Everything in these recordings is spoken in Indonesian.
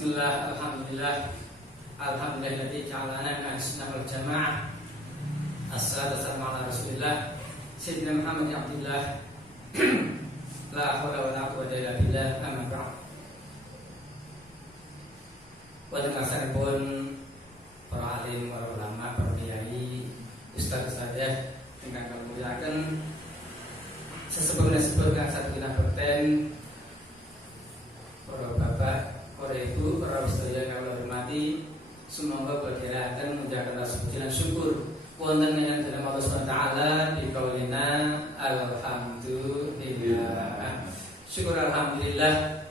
Bismillah, alhamdulillah, alhamdulillahilladzi ja'alana min sunnah wal jamaah. Assalatu wassalamu ala Rasulillah Sayyidina Muhammad Abdillah. La haula wa la quwwata illa billah, amma ba'd. Wa pun para alim, para ulama, para kiai, ustaz-ustazah ingkang kamuliaken, sesepuh-sesepuh kang sadaya berten, para bapak, para ibu, para sedaya kang kula hormati, semoga berkirakan menjaga rasa puji dan syukur wonten ing dalem Allah Subhanahu wa taala bi qaulina alhamdulillah. Syukur alhamdulillah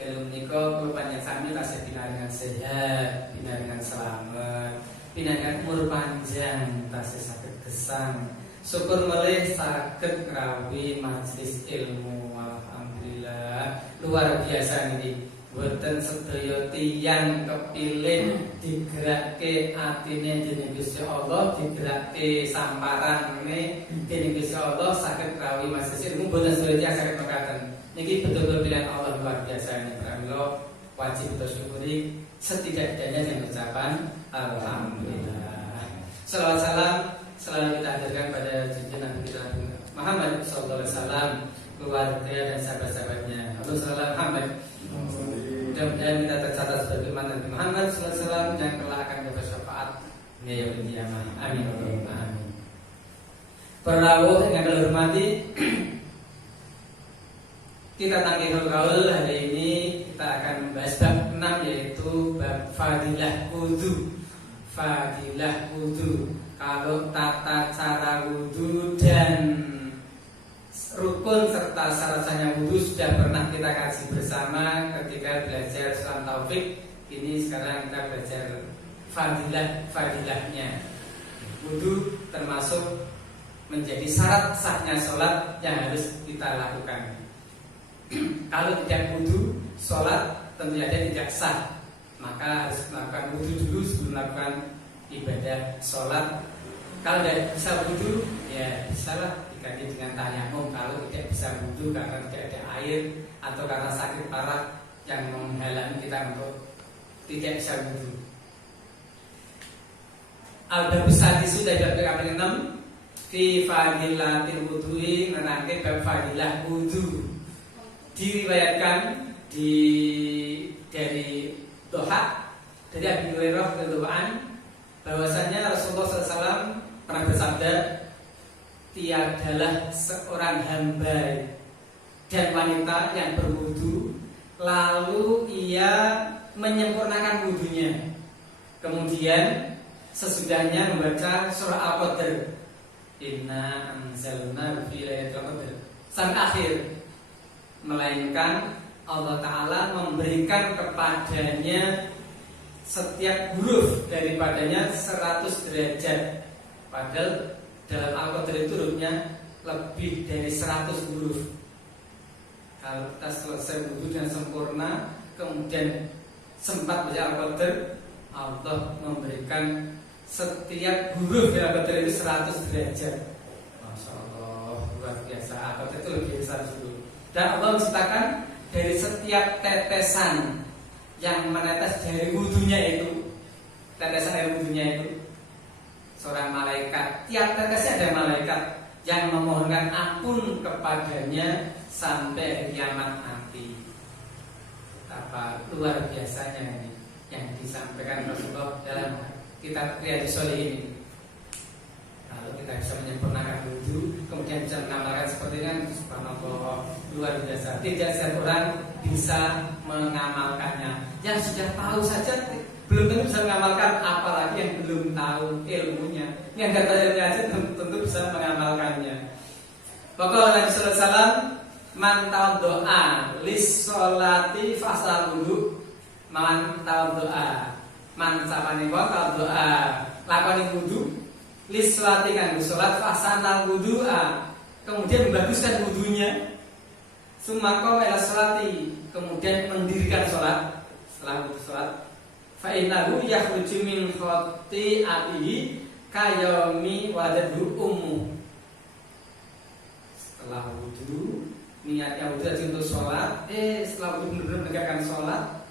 kalau menika kula panjenengan sami tasih pinaringan sehat, pinaringan selamat, pinaringan umur panjang, tasih saged gesang. Syukur melih saged ngrawuhi majelis ilmu. Alhamdulillah, luar biasa niki. Boten sedaya tiyang kepilih digerakke atine dening Gusti Allah, digerakke samparane dening Gusti Allah saged ngrawuhi majelis ilmu. Boten sedaya tiyang saged mekaten. Niki betul-betul pilihan Allah luar biasa ini. Pramila wajib kita syukuri setidak-tidaknya dengan ucapan alhamdulillah. Salawat salam selalu kita haturkan pada junjungan Nabi kita Muhammad sallallahu alaihi wasallam, keluarga dan sahabat-sahabatnya. Allahumma Muhammad. Mudah-mudahan kita tercatat sebagai umat Nabi Muhammad sallallahu alaihi wasallam yang kelak akan dapat syafaat di yaumil qiyamah. Amin. Amin. Perawuh yang kami hormati, kita tanggih kaul hari ini kita akan membahas bab 6, yaitu bab fadilah wudu. Fadilah wudu. Kalau tata cara wudu dan rukun serta syarat-syaratnya wudu sudah pernah kita kaji bersama ketika belajar Islam Taufik. Ini sekarang kita belajar fadilahnya. Wudu termasuk menjadi syarat sahnya sholat yang harus kita lakukan. Kalau tidak wudu, sholat tentu saja tidak sah. Maka harus melakukan wudu dulu sebelum melakukan ibadah sholat. Kalau tidak bisa wudu, ya bisalah diganti dengan tayamum. Kalau tidak bisa wudu karena tidak ada air atau karena sakit parah yang menghalangi kita untuk tidak bisa wudu. Al-Bab Sadisu dari bab kaping 6 fi fadilatil wudu'i, nerangke bab fadilah wudu. Diriwayatkan dari Doha, dari Abi Hurairah radhiyallahu anhu, bahwasanya Rasulullah SAW pernah bersabda, tiadalah seorang hamba dan wanita yang berwudu lalu ia menyempurnakan wudunya, kemudian sesudahnya membaca surah Al-Qadr, inna anzalna fi lailatul qadr, sampai akhir, melainkan Allah Ta'ala memberikan kepadanya setiap huruf daripadanya 100 derajat. Padahal dalam Al-Qadr itu hurufnya lebih dari 100 huruf. Kalau kita selesai wudu dengan sempurna, kemudian sempat baca Al-Qadr, Allah memberikan setiap huruf dari Al-Qadr itu 100 derajat. Masya Allah, luar biasa. Al-Qadr itu lebih dari 100 huruf. Dan Allah menciptakan dari setiap tetesan yang menetes dari wudunya itu, tetesan air wudunya itu, seorang malaikat. Tiap tetesnya ada malaikat yang memohonkan ampun kepadanya sampai kiamat nanti. Betapa luar biasanya ini yang disampaikan Rasulullah dalam kitab Riyadhus Shalihin. Kalau kita bisa menyempurnakan wudu, kemudian bisa mengamalkan seperti ini, subhanallah, luar biasa. Tidak setiap orang bisa mengamalkannya. Yang sudah tahu saja belum tentu bisa mengamalkan, apalagi yang belum tahu ilmunya. Yang kata ilmunya aja tentu bisa mengamalkannya. Pokoknya Nabi sallallahu alaihi wasallam, man tawaddo'a lis sholati fasal wudu, man tawaddo'a, man sapane wa tawaddo'a, lakoni wudu lis sholati kan sholat fasanal wudu'a, kemudian membaguskan wudunya, summa qala sholati, kemudian mendirikan sholat. Setelah wudu sholat, fa innahu yakhruju min khati'atihi kayomi waladhu ummu. Setelah wudu, niatnya wudu untuk sholat, setelah wudu benar-benar menegakkan sholat,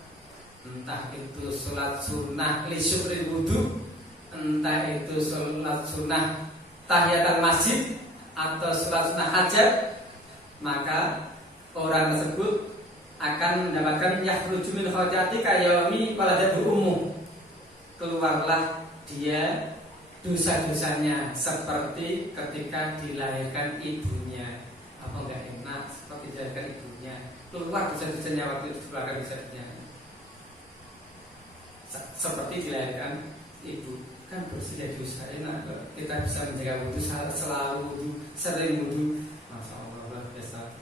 entah itu sholat sunnah li syukril wudu, entah itu sholat sunnah tahiyatul masjid atau sholat sunnah hajat, maka orang tersebut akan mendapatkan yakhruju min khawjati kayaumi waladatu ummu. Keluarlah dia dosa-dosanya seperti ketika dilahirkan ibunya. Apa enggak enak seperti dilahirkan ibunya? Keluar dosa-dosanya waktu itu dikeluarkan dosanya seperti dilahirkan ibu. Kan bersih dari dosa, enak. Kita bisa menjaga wudu, selalu wudu, sering wudu, masya Allah luar biasa.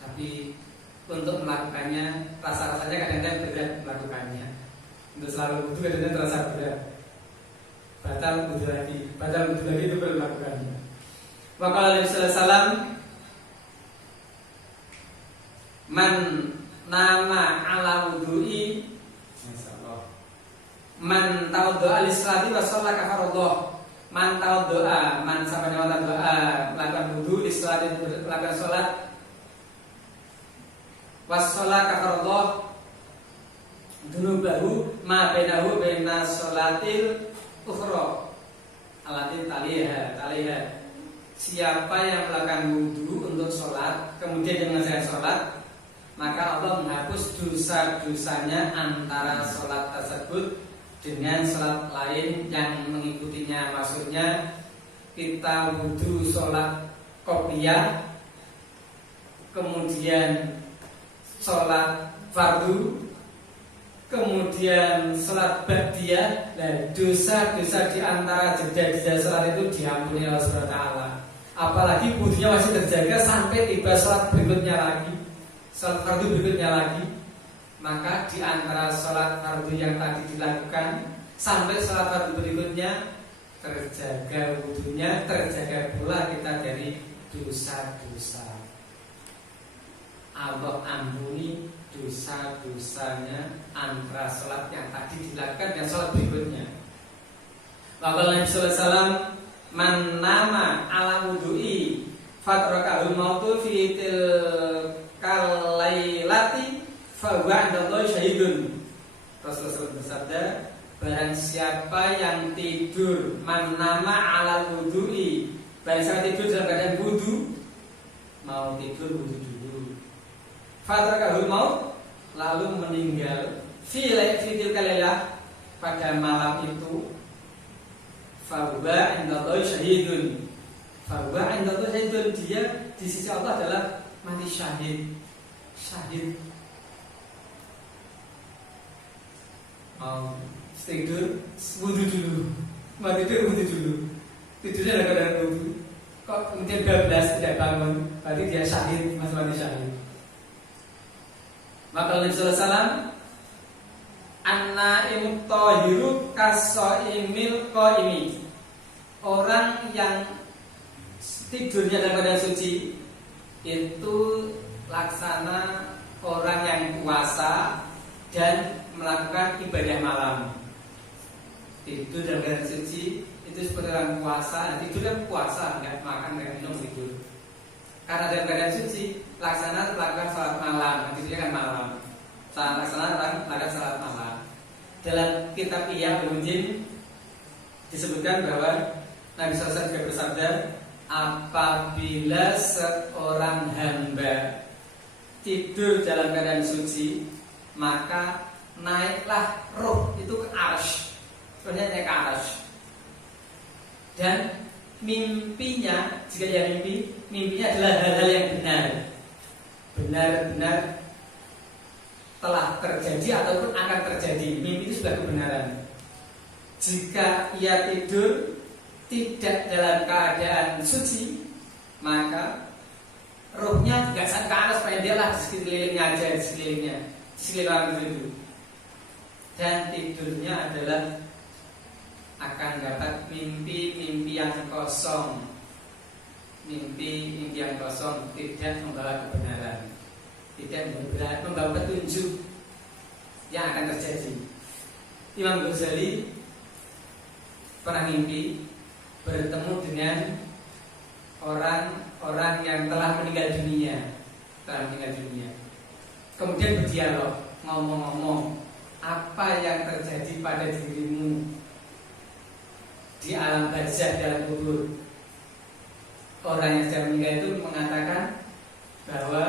Tapi untuk melakukannya, rasa-rasanya kadang-kadang berat melakukannya. Untuk selalu wudu kadang-kadang terasa berat. Batal wudu lagi itu perlu melakukannya. Maka Nabi sallallahu alaihi wasallam, man nama ala wudu'i, man tawaddo'a lis-salati wa shalla kafaradhah. Man tawaddo'a, man sama dengan doa melakukan wudu lis-salati, melakukan salat, wa shalla kafaradhah dunubahu ma bainahu baina sholatil ukhra alatin taliha. Siapa yang melakukan wudu untuk sholat kemudian dia mengerjakan sholat, maka Allah menghapus dosa-dosanya antara sholat tersebut dengan sholat lain yang mengikutinya. Maksudnya kita wudu sholat qobliyah, kemudian sholat fardu, kemudian sholat ba'diyah, dan dosa-dosa di antara jeda-jeda sholat itu diampuni Allah Subhanahu wa taala. Apalagi wudunya masih terjaga sampai tiba sholat berikutnya lagi, sholat fardu berikutnya lagi, maka di antara sholat fardu yang tadi dilakukan sampai sholat fardu berikutnya terjaga wudunya, terjaga pula kita dari dosa-dosa. Allah ampuni dosa-dosanya antara sholat yang tadi dilakukan dan sholat berikutnya. Maka Nabi sallallahu alaihi wasallam, man nama ala wudu'i fatrakahul mautu fi tilkal lailati fa huwa 'indallahi syahidun. Rasulullah bersabda, barang siapa yang tidur, man nama ala wudu'i, barang siapa tidur dalam keadaan wudu, mau tidur wudu dulu, fatrakahul maut, lalu meninggal fi tilkal lailah, pada malam itu, fahuwa indallahi syahidun. Fahuwa indallahi syahidun, dia di sisi Allah adalah mati syahid. Syahid. Mau tidur wudu dulu, mau tidur wudu dulu. Tidurnya dalam keadaan wudu. Kok kemudian 12 tidak bangun, berarti dia syahid, masih mati syahid. Maka Nabi sallallahu alaihi wasallam, an-naimu tahiru kasoimil qaimi. Orang yang tidurnya dalam keadaan suci itu laksana orang yang puasa dan melakukan ibadah malam. Tidur dalam keadaan suci itu seperti orang puasa. Tidur kan puasa, enggak makan, enggak minum, tidur. Karena dalam keadaan suci laksana melakukan salat malam. Tidurnya kan malam. Laksana melakukan salat malam. Dalam kitab Ihya Ulumuddin disebutkan bahwa Nabi SAW juga bersabda, apabila seorang hamba tidur dalam keadaan suci, maka naiklah roh itu ke arsy. Rohnya naik ke arsy. Dan mimpinya, jika dia mimpinya adalah hal-hal yang benar-benar telah terjadi ataupun akan terjadi. Mimpi itu sudah kebenaran. Jika ia tidur tidak dalam keadaan suci, maka rohnya tidak sampai ke atas, supaya dia lah di sekelilingnya aja, di sekeliling orang itu. Dan tidurnya adalah akan dapat mimpi-mimpi yang kosong. Mimpi yang kosong, tidak membawa kebenaran, tidak membawa petunjuk yang akan terjadi. Imam Ghazali pernah mimpi bertemu dengan orang-orang yang telah meninggal dunia. Kemudian berdialog, ngomong-ngomong, apa yang terjadi pada dirimu di alam barzakh dalam kubur. Orang yang sudah meninggal itu mengatakan bahwa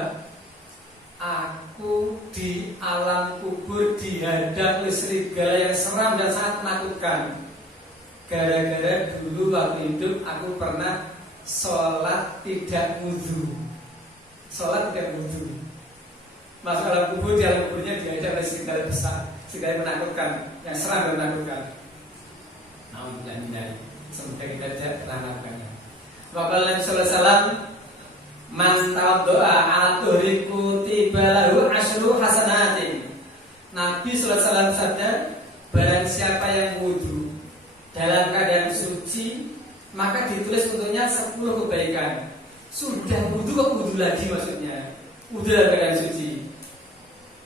aku di alam kubur dihadap oleh serigala yang seram dan sangat menakutkan. Gara-gara dulu waktu hidup aku pernah sholat tidak wudu. Sholat tidak wudu. Masuk alam kubur, di alam kuburnya dihadap oleh serigala besar, serigala yang menakutkan, yang seram dan menakutkan. Alhamdulillah, semoga kita tidak pernah melakukannya. Wakil Nabi Sallallahu Alaihi Wasallam, man tawaddo'a ala tuhri kutiba lahu asyru hasanatin. Nabi Sallallahu Alaihi Wasallam sabda, barang siapa yang wudu dalam keadaan suci, maka ditulis untuknya 10 kebaikan. Sudah wudu kok wudu lagi maksudnya? Wudu dalam keadaan suci,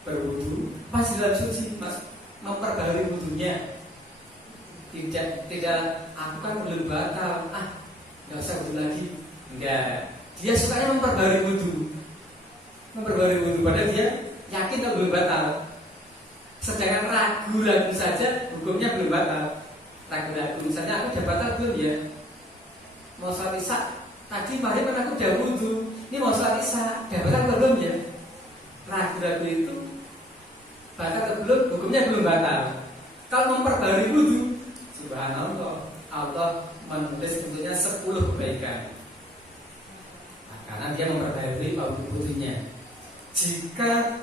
berwudu masih dalam suci, mas memperbaharui wudunya. Tidak, aku kan belum batal, nggak usah wudu lagi. Enggak, dia sukanya memperbaharui wudu, padahal dia yakin kalau belum batal. Sedangkan ragu-ragu saja hukumnya belum batal. Ragu-ragu, misalnya aku udah batal belum ya? Mau sholat isya, tadi malam kan aku udah wudu, ini mau sholat isya, udah batal belum ya? Ragu-ragu itu batal atau belum, hukumnya belum batal. Kalau memperbaharui wudu, subhanallah, Allah menulis untuknya 10 kebaikan. Karena dia memperbaharui wudunya. Jika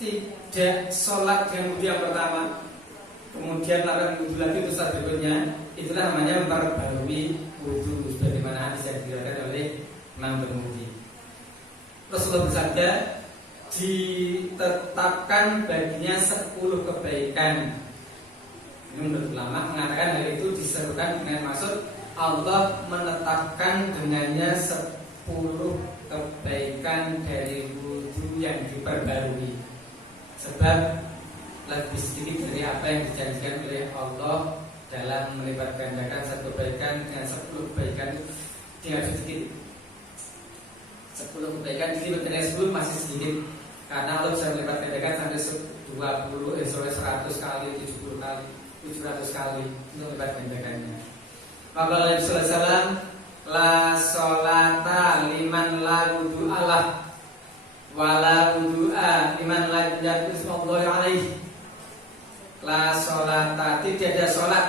tidak sholat dengan wudu yang pertama, kemudian lakukan wudu lagi untuk sholat berikutnya, itulah namanya memperbaharui wudu, sebagaimana hadis yang diriwayatkan oleh Imam Tirmidzi. Rasulullah bersabda, ditetapkan baginya 10 kebaikan. Ini menurut ulama mengatakan hal itu diserukan dengan maksud Allah menetapkan dengannya 10 kebaikan dari wudu yang diperbarui. Sebab lebih sedikit dari apa yang dijanjikan oleh Allah dalam melipat gandakan satu kebaikan dengan 10 kebaikan, tinggal sedikit. 10 kebaikan dilipat dengan 10 masih sedikit, karena Allah bisa melipat gandakan sampai 100 kali, 70 kali, 700 kali untuk melipat gandakannya. Maka Nabi Sallallahu Alaihi Wasallam, la sholata liman la wudu'alah wala wudu'a liman la yadkusmullahi alaihi. La sholata, tidak ada sholat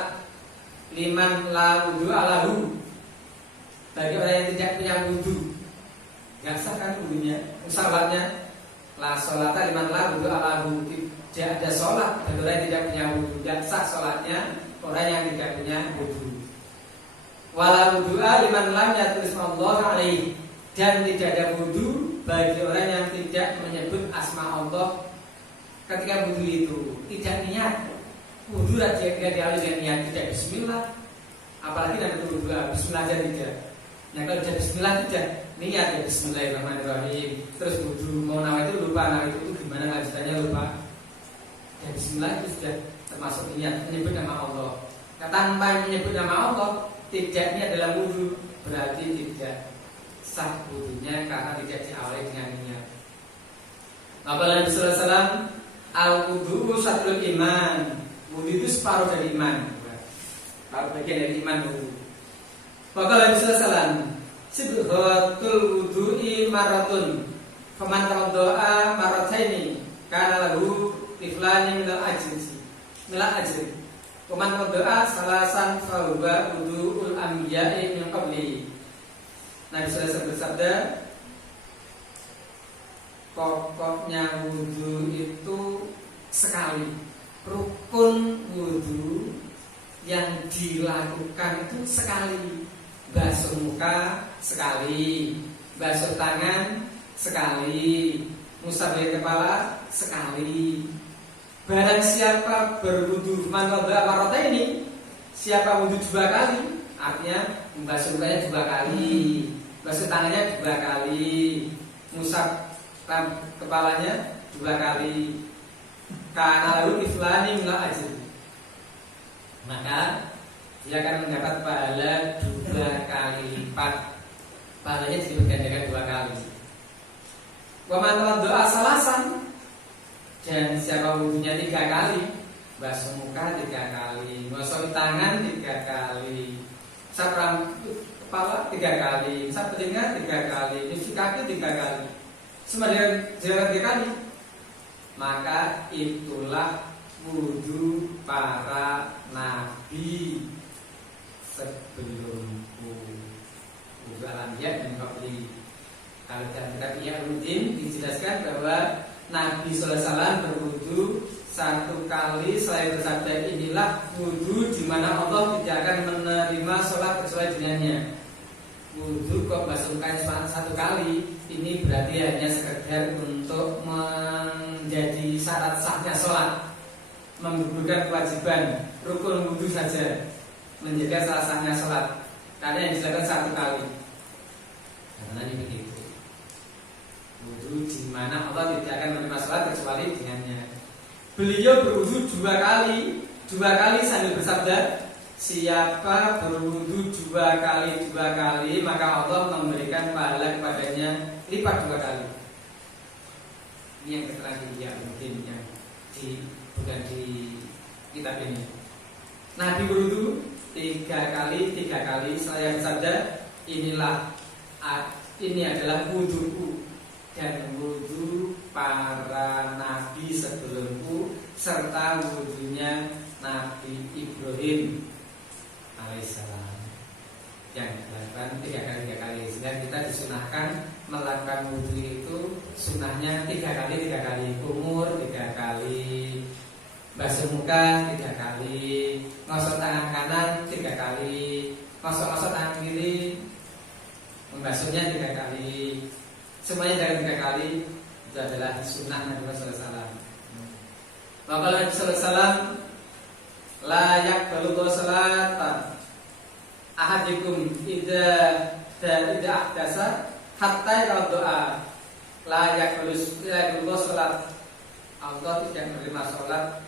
liman la wudu'alahu, bagi orang yang tidak punya wudu. Gak sah kan wudunya, sholatnya. La sholata liman la wudu'alahu, tidak ada sholat bagi orang yang tidak punya wudu. Gak sah sholatnya orang yang tidak punya wudu. Wala wudu'a liman lam yadkusmullahi alaihi, dan tidak ada wudu bagi orang yang tidak menyebut asma Allah ketika wudu itu. Tidak niat wudu, tidak diawali dengan niat, tidak bismillah, apalagi nanti wudu bismillah aja tidak. Nah kalau sudah bismillah tidak niat ya bismillahirrahmanirrahim, terus wudu mau nama itu lupa, nama itu gimana lanjutannya lupa. Dan bismillah itu sudah termasuk niat menyebut nama Allah. Nah, tanpa menyebut nama Allah tidak niat dalam wudu, berarti tidak sah wudunya karena tidak diawali dengan niat. Maka Nabi Sallallahu Alaihi Wasallam, al-wudu syatrul iman, wudu itu separuh dari iman, separuh bagian dari iman wudu. Maka Nabi Sallallahu Alaihi Wasallam, sibghatul wudu'i maratun, faman tawaddo'a marataini kana lahu tiflani minal ajri. Waman tawaddo'a salasan fa huwa wudu'ul anbiya'i min qabli. Nabi Sallallahu Alaihi Wasallam bersabda, pokoknya wudu itu sekali. Rukun wudu yang dilakukan itu sekali. Basuh muka sekali, basuh tangan sekali, ngusap kepala sekali. Barang siapa berwudu mantoba marota ini, siapa wudu 2 kali, artinya membasuh mukanya 2 kali, basuh tangannya 2 kali, ngusap kepalanya 2 kali, karena lalu iflani minal ajri, maka dia akan mendapat pahala 2 kali lipat. Pahalanya dilipat gandakan 2 kali. Wa man tawaddo'a salasan, Dan siapa wudhunya 3 kali, basuh muka 3 kali, ngosok tangan 3 kali, sap rambut kepala 3 kali, sap telinga 3 kali, nyuci kaki 3 kali, semua dengan 3 kali, maka itulah wudhu para nabi sebelumku. Wudhu al-anbiya dan qabli. Kalau dalam kitab Ihyaudin dijelaskan bahwa Nabi sallallahu alaihi wasallam berwudhu 1 kali selain bersabda inilah wudhu di mana Allah tidak akan menerima sholat kecuali dengannya. Wudhu kok basuh muka 1 kali, ini berarti hanya sekedar untuk menjadi syarat sahnya sholat, menggugurkan kewajiban rukun wudhu saja, menjaga salah sahnya sholat. Karena yang dilakukan 1 kali. Karena ini begitu. Wudhu di mana Allah tidak akan menerima sholat kecuali dengannya. Beliau berwudhu 2 kali, 2 kali sambil bersabda, siapa berwudhu 2 kali, maka Allah memberikan pahala kepadanya lipat 2 kali. Ini yang keterangan dia mungkin yang bukan di kitab ini. Nabi berwudhu 3 kali saya bersabda ini adalah wudhuku dan wudhu para nabi sebelumku serta wudhunya Nabi Ibrahim alaihissalam yang dilakukan 3 kali. Sehingga kita disunahkan melakukan wudhu itu sunahnya 3 kali, kumur 3 kali, basuh muka 3 kali, ngosok tangan kanan 3 kali, ngosok tangan kiri, membasuhnya 3 kali, semuanya dari 3 kali. Itu adalah sunnah Nabi sallallahu alaihi wasallam. Maka Nabi sallallahu alaihi wasallam la yaqbalu salatan ahadikum idza ahdasa hatta yaqdoa. La yaqbalu salat. Allah tidak menerima salat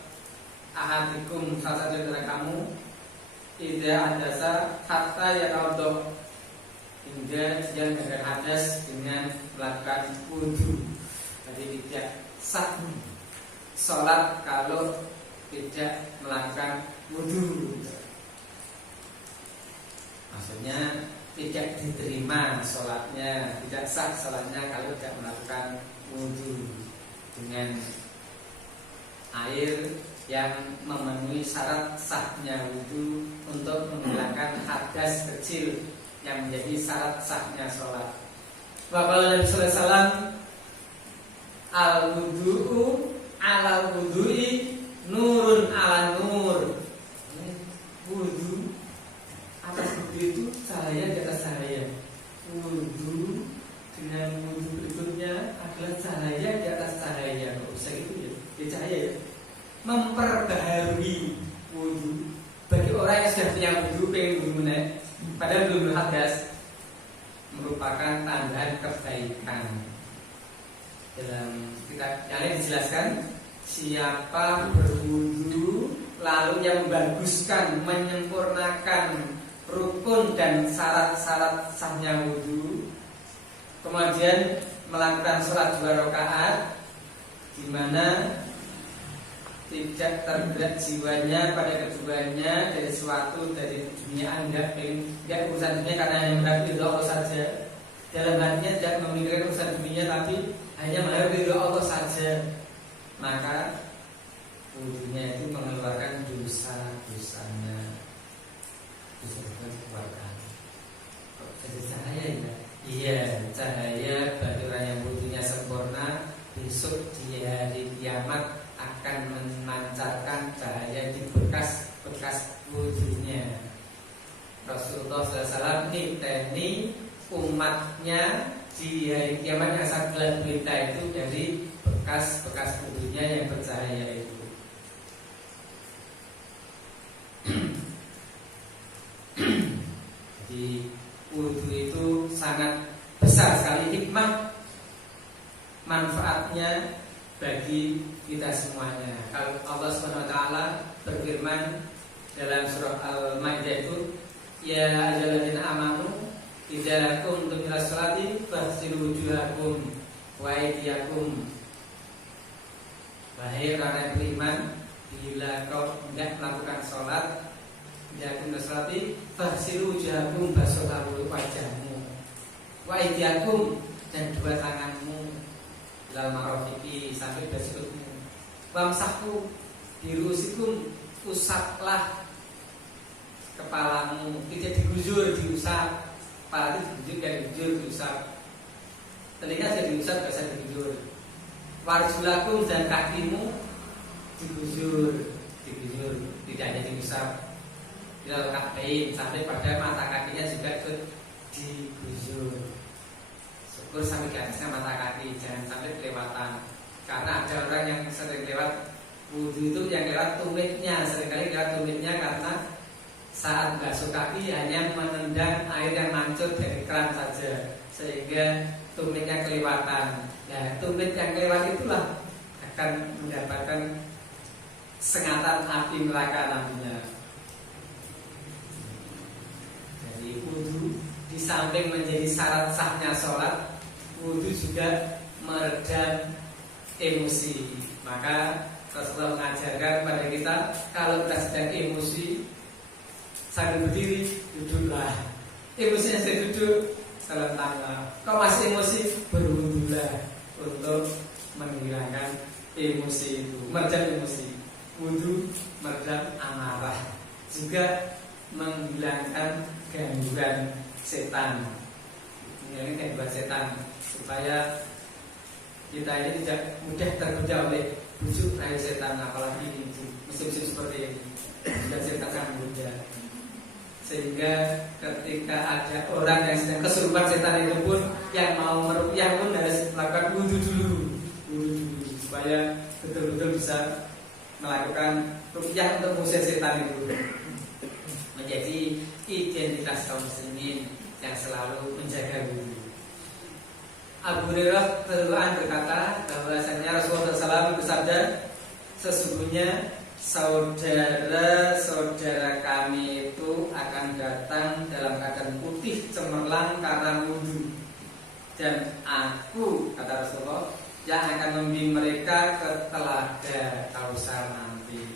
ahadikum salah satu dari kamu idza ahdasa hatta yaqdo, hingga dia melakukan hadas dengan melakukan wudhu. Jadi tidak sah sholat kalau tidak melakukan wudhu. Maksudnya tidak diterima sholatnya, tidak sah sholatnya kalau tidak melakukan wudhu dengan air yang memenuhi syarat sahnya wudhu untuk menghilangkan hadas kecil yang menjadi syarat sahnya sholat. Waqala Nabi sallallahu alaihi wasallam al-wudu'u ala wudu'i nurun ala nur. Wudhu atas wudhu itu cahaya di atas cahaya. Wudhu dengan wudhu berikutnya adalah cahaya di atas cahaya. Kok bisa gitu ya? Di cahaya ya. Memperbaharui wudhu bagi orang yang sudah punya wudhu, pengen wudhu menaik padahal belum berhadas, merupakan tambahan kebaikan. Dalam kitab yang lain dijelaskan, siapa berwudu lalu yang membaguskan, menyempurnakan rukun dan syarat-syarat sahnya wudu, kemudian melakukan sholat 2 rakaat di mana tidak terberat jiwanya pada keduanya dari suatu dari dunia, enggak urusan dunia karena yang berat itu Allah saja. Dalam hatinya tidak memikirkan urusan dunia, tapi hanya mengharap ridho Allah saja. Maka wudhunya itu mengeluarkan dosa-dosanya, bisa dikeluarkan. Kok jadi cahaya ya? Iya, cahaya bagi orang yang wudhunya sempurna. Besok di hari kiamat akan memancarkan cahaya di bekas-bekas wudhunya. Rasulullah SAW niteni umatnya di hari kiamat yang sangat gelap berita itu dari bekas-bekas wudhunya yang bercahaya itu. Jadi wudhu itu sangat besar sekali hikmah manfaatnya bagi kita semuanya. Kalau Allah SWT berfirman dalam surah Al-Maidah itu, ya ayyuhalladzina amanu idza qumtum ila sholati faghsilu wujuhakum wa aydiyakum Wahai orang yang beriman, bila kau tidak melakukan sholat, ya kun sholati fasilu wujuhakum, basuhlah wajahmu, wa aydiyakum, dan dua tanganmu, ilal marafiqi, sampai bersikutmu, wamsahu birusikum, usaplah kepalamu, tidak digujur, diusap. Kepala itu digujur, dan digujur, diusap. Telinga sudah diusap, gak usah digujur. Warjulakum, dan kakimu digujur, tidak hanya diusap. Ilal ka'bain, sampai pada mata kakinya juga ikut digujur. Syukur sampai ke atasnya mata kaki, jangan sampai kelewatan. Karena ada orang yang sering lewat wudhu itu yang lewat tumitnya, seringkali lewat tumitnya karena saat basuh kaki hanya menendang air yang mancur dari keran saja, sehingga tumitnya kelewatan. Nah, tumit yang kelewat itulah akan mendapatkan sengatan api neraka nantinya. Jadi wudhu di samping menjadi syarat sahnya sholat, wudhu juga meredam emosi. Maka Rasulullah mengajarkan kepada kita, kalau kita sedang emosi, sambil berdiri, duduklah. Emosinya sedang duduk, telentanglah. Kalau masih emosi, berwudhulah untuk menghilangkan emosi itu, meredam emosi. Wudhu meredam amarah, juga menghilangkan gangguan setan. Menghilangkan gangguan setan supaya kita ini tidak mudah tergoda oleh bujuk rayu setan, apalagi di musim-musim seperti ini. Sudah setan sangat mudah. Sehingga ketika ada orang yang sedang kesurupan setan itu pun, yang mau meruqyah pun harus melakukan wudhu dulu, supaya betul-betul bisa melakukan ruqyah untuk mengusir setan itu. Menjadi identitas kaum muslimin yang selalu menjaga wudhu. Abu Hurairah radhiyallahu berkata bahwasanya Rasulullah SAW bersabda, sesungguhnya saudara-saudara kami itu akan datang dalam keadaan putih cemerlang karena wudhu, dan aku, kata Rasulullah, yang akan membimbing mereka ke telaga Kausar nanti.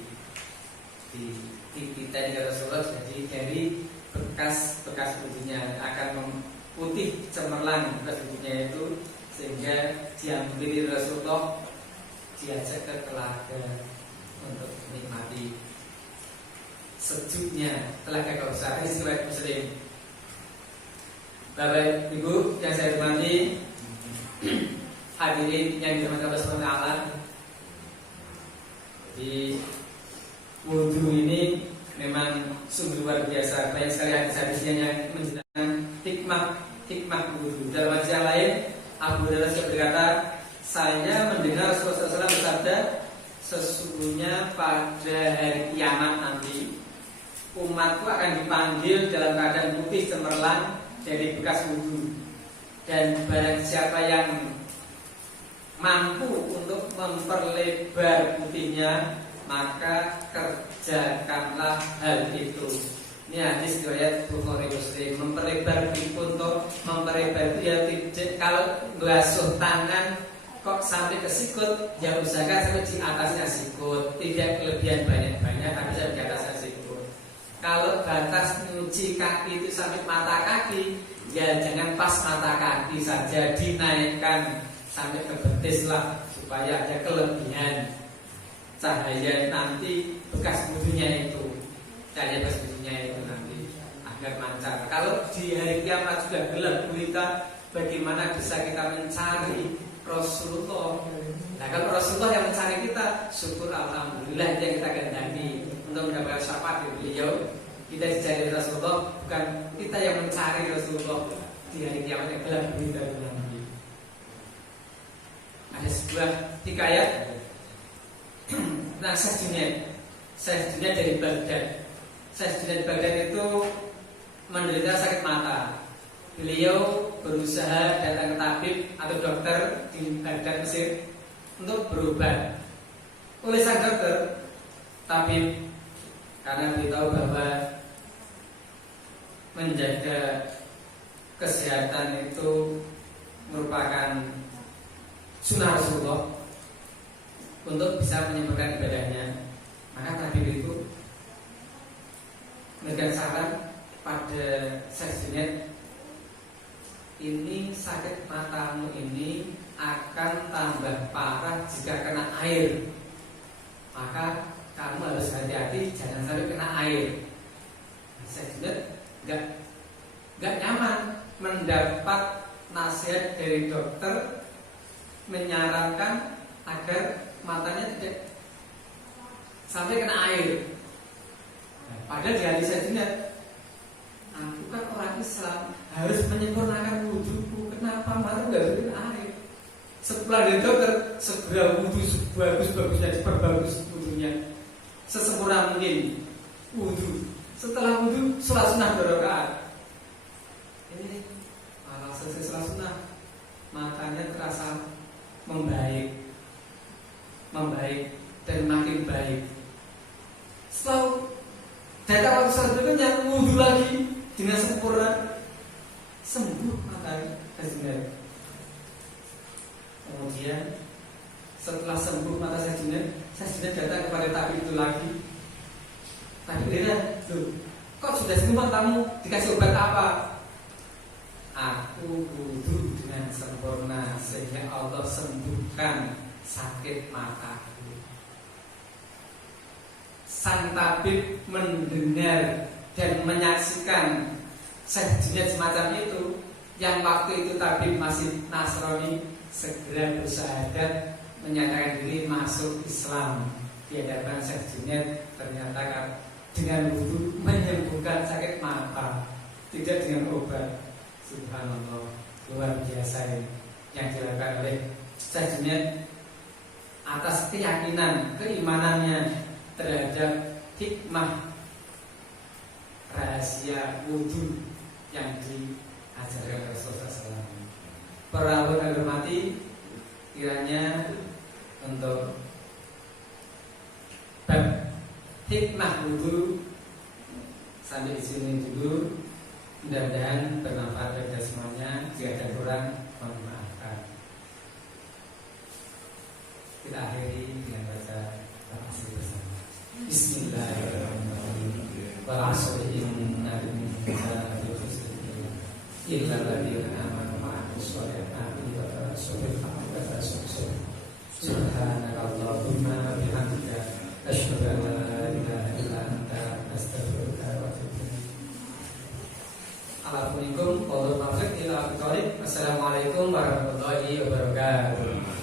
Di kita ini Rasulullah, jadi dari bekas wudhunya akan putih cemerlang bekas wudhunya itu, sehingga diambil Rasulullah, diajak ke telaga untuk menikmati sejuknya telaga Kausar. Ini riwayat Muslim. Bapak Ibu yang saya hormati, hadirin yang dirahmati Allah Subhanahu wa taala, di wudhu ini memang sungguh luar biasa. Banyak sekali hadis-hadisnya yang menjelaskan hikmah wudhu. Dalam hadis yang lain, Abu Hurairah berkata, saya mendengar Rasulullah SAW bersabda, sesungguhnya pada hari kiamat nanti, umatku akan dipanggil dalam keadaan putih cemerlang dari bekas wudhu, dan barang siapa yang mampu untuk memperlebar putihnya, maka kerjakanlah hal itu. Ini hadis riwayat Bukhari Muslim. Memperlebar itu, untuk memperlebar itu ya tidak, kalau basuh tangan kok sampai ke sikut, ya usahakan sampai di atasnya sikut, tidak kelebihan banyak-banyak, tapi sampai di atasnya sikut. Kalau batas nyuci kaki itu sampai mata kaki, ya jangan pas mata kaki saja, dinaikkan sampai ke betis lah, supaya ada kelebihan cahaya nanti bekas wudhunya itu, cahaya bekas wudhunya itu nanti agar mancar. Kalau di hari kiamat sudah gelap gulita, bagaimana bisa kita mencari Rasulullah? Nah, kalau Rasulullah yang mencari kita, syukur alhamdulillah, itu yang kita kehendaki untuk mendapatkan syafaat dari beliau. Kita dicari Rasulullah, bukan kita yang mencari Rasulullah di hari kiamat yang gelap gulita nanti. Ada sebuah hikayat. Nah, Syekh Junaid dari Baghdad. Syekh Junaid Baghdad itu menderita sakit mata. Beliau berusaha datang ke tabib atau dokter di Baghdad, Mesir, untuk berobat. Oleh sang dokter, tabib, karena beliau tahu bahwa menjaga kesehatan itu merupakan sunnah Rasulullah, untuk bisa menyempurnakan ibadahnya. Maka tabib itu memberikan saran pada Syekh, ini sakit matamu ini akan tambah parah jika kena air. Maka kamu harus hati-hati jangan sampai kena air. Syekh nggak nyaman mendapat nasihat dari dokter menyarankan agar matanya tidak sampai kena air. Padahal di hati saya, aku kan orang Islam, harus menyempurnakan wudhuku. Kenapa mata nggak boleh kena air? Setelah dari dokter, segera wudhu sebagus-bagusnya, diperbagus wudhunya sesempurna mungkin. Wudhu, setelah wudhu sholat sunnah 2 rakaat. Ini malah selesai sholat sunnah, matanya terasa membaik dan makin baik. Setelah datang waktu sholat berikutnya, wudhu lagi dengan sempurna, sembuh matanya. Kemudian setelah sembuh mata Sajinah datang kepada tabib itu lagi. Tabib dia, kok sudah sembuh matamu, dikasih obat apa? Aku wudhu dengan sempurna sehingga Allah sembuhkan sakit mataku. Sang tabib mendengar dan menyaksikan Sajinah semacam itu. Yang waktu itu tabib masih Nasrani, segera bersyahadat menyatakan diri masuk Islam di hadapan Syekh Junaid. Ternyata dengan wudhu menyembuhkan sakit mata, tidak dengan obat. Subhanallah, luar biasa ini yang dilakukan oleh Syekh Junaid atas keyakinan, keimanannya terhadap hikmah rahasia wudhu yang diajarkan Rasulullah SAW. Para ulama hormati, kiranya untuk bab hikmah wudhu sampai di sini dulu. Mudah-mudahan bermanfaat bagi semuanya. Jika ada kurang, mohon maafkan. Kita akhiri dengan baca tafsir bersama. Bismillahirrahmanirrahim. Wal 'asri innal insana lafi khusr illa alladziina aamanu wa 'amilus shalihati wa tawassaw bil haqqi wa tawassaw bis sabr. Subhanakallahumma wa bihamdika asyhadu an la ilaha illa anta astaghfiruka wa atubu ilaik. Assalamualaikum warahmatullahi wabarakatuh.